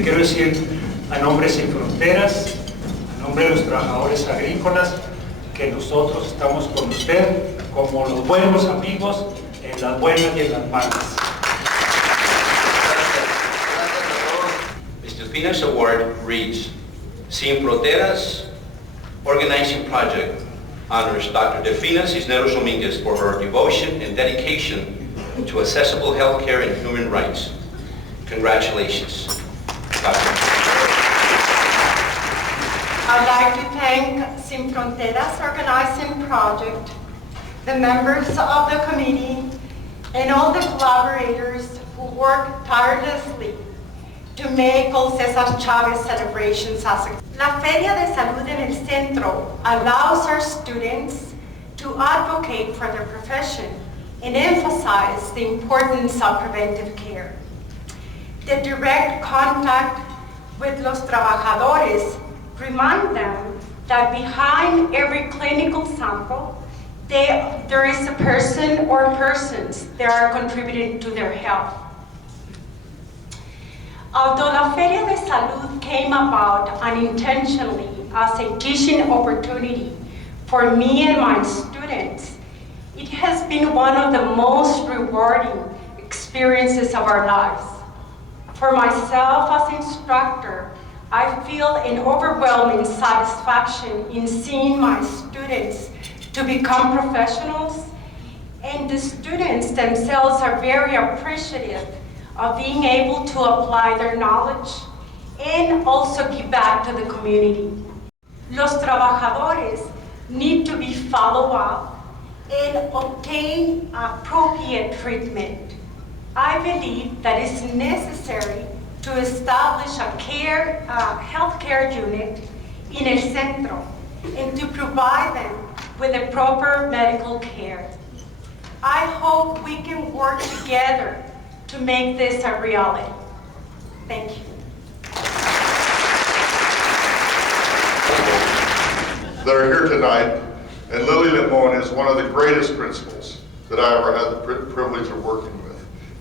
le quiero decir a Nombre Sin Fronteras, a nombre de los trabajadores agrícolas, que nosotros estamos con usted como los buenos amigos en las buenas y en las malas. Mr. Pina's award reads, Sin Fronteras Organizing Project honors Dr. Delfina Cisneros Dominguez for her devotion and dedication to accessible health care and human rights. Congratulations, Dr. I'd like to thank Sin Fronteras Organizing Project, the members of the committee, and all the collaborators who work tirelessly to make all Cesar Chavez celebrations a success. La Feria de Salud en el Centro allows our students to advocate for their profession and emphasize the importance of preventive care. The direct contact with los trabajadores remind them that behind every clinical sample, there is a person or persons that are contributing to their health. Although La Feria de Salud came about unintentionally as a teaching opportunity for me and my students, it has been one of the most rewarding experiences of our lives. For myself as instructor, I feel an overwhelming satisfaction in seeing my students to become professionals, and the students themselves are very appreciative of being able to apply their knowledge and also give back to the community. Los trabajadores need to be followed up and obtain appropriate treatment. I believe that it's necessary to establish a healthcare unit in El Centro and to provide them with the proper medical care. I hope we can work together to make this a reality. Thank you. That are here tonight, and Lily Limon is one of the greatest principals that I ever had the privilege of working with.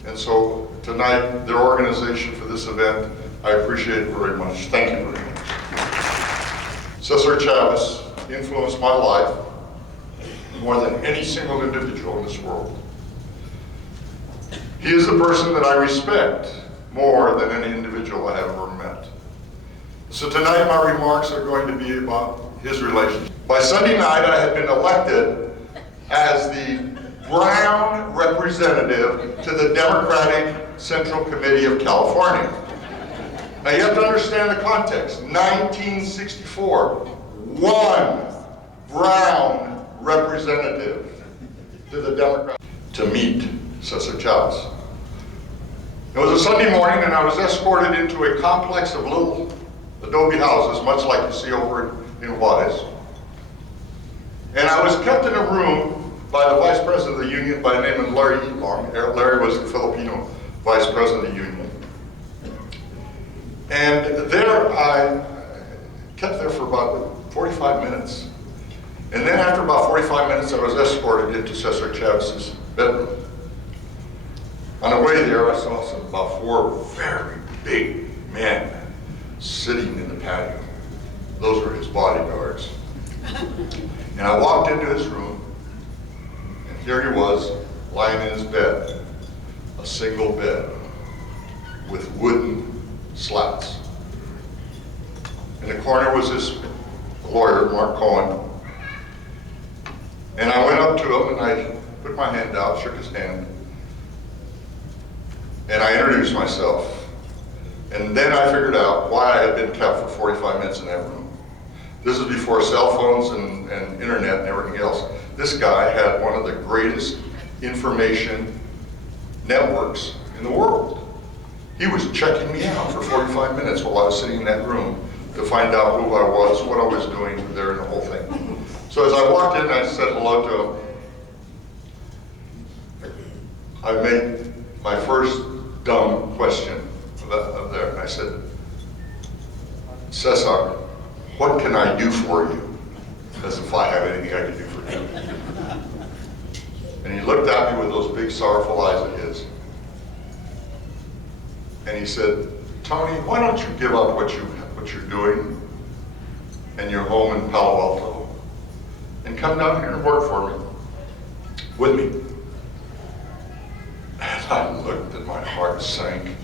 And so tonight, their organization for this event, I appreciate it very much. Thank you very much. Cesar Chavez influenced my life more than any single individual in this world. He is the person that I respect more than any individual I have ever met. So tonight my remarks are going to be about his relationship. By Sunday night I had been elected as the Brown representative to the Democratic Central Committee of California. Now you have to understand the context. 1964, one Brown representative to the Democrat to meet Cesar Chavez. It was a Sunday morning and I was escorted into a complex of little adobe houses, much like you see over in Juarez. And I was kept in a room by the Vice President of the Union by the name of Larry Long. Larry was the Filipino Vice President of the Union. And there I kept there for about 45 minutes. And then after about 45 minutes, I was escorted into Cesar Chavez's bedroom. On the way there, I saw about four very big men sitting in the patio. Those were his bodyguards. And I walked into his room, and here he was, lying in his bed, a single bed, with wooden slats. In the corner was his lawyer, Mark Cohen. And I went up to him and I put my hand out, shook his hand, and I introduced myself. And then I figured out why I had been kept for 45 minutes in that room. This is before cell phones and internet and everything else. This guy had one of the greatest information networks in the world. He was checking me out for 45 minutes while I was sitting in that room to find out who I was, what I was doing there, and the whole thing. So as I walked in, I said hello to him. I made my first dumb question up there, and I said, Cesar, what can I do for you? As if I have anything I can do for him. And he looked at me with those big sorrowful eyes of his. And he said, Tony, why don't you give up what you're doing and your home in Palo Alto and come down here and work for me, with me? And I looked and my heart sank,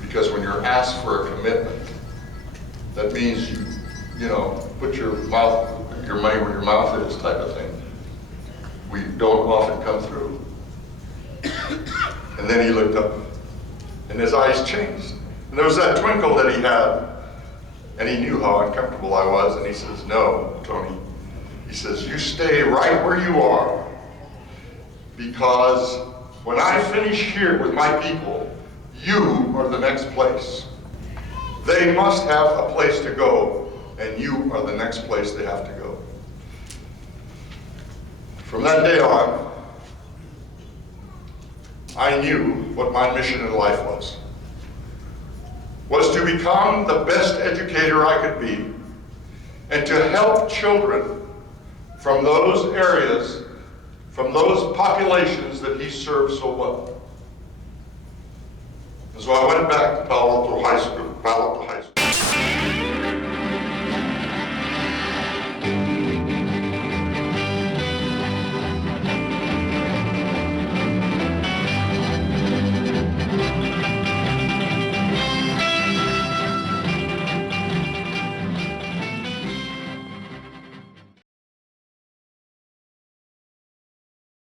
because when you're asked for a commitment, that means you know, put your money where your mouth is type of thing. We don't often come through. And then he looked up and his eyes changed. And there was that twinkle that he had, and he knew how uncomfortable I was, and he says, no, Tony. He says, you stay right where you are, because when I finish here with my people, you are the next place. They must have a place to go, and you are the next place they have to go. From that day on, I knew what my mission in life was to become the best educator I could be, and to help children from those areas, from those populations that he served so well. And so I went back to Palo Alto High School.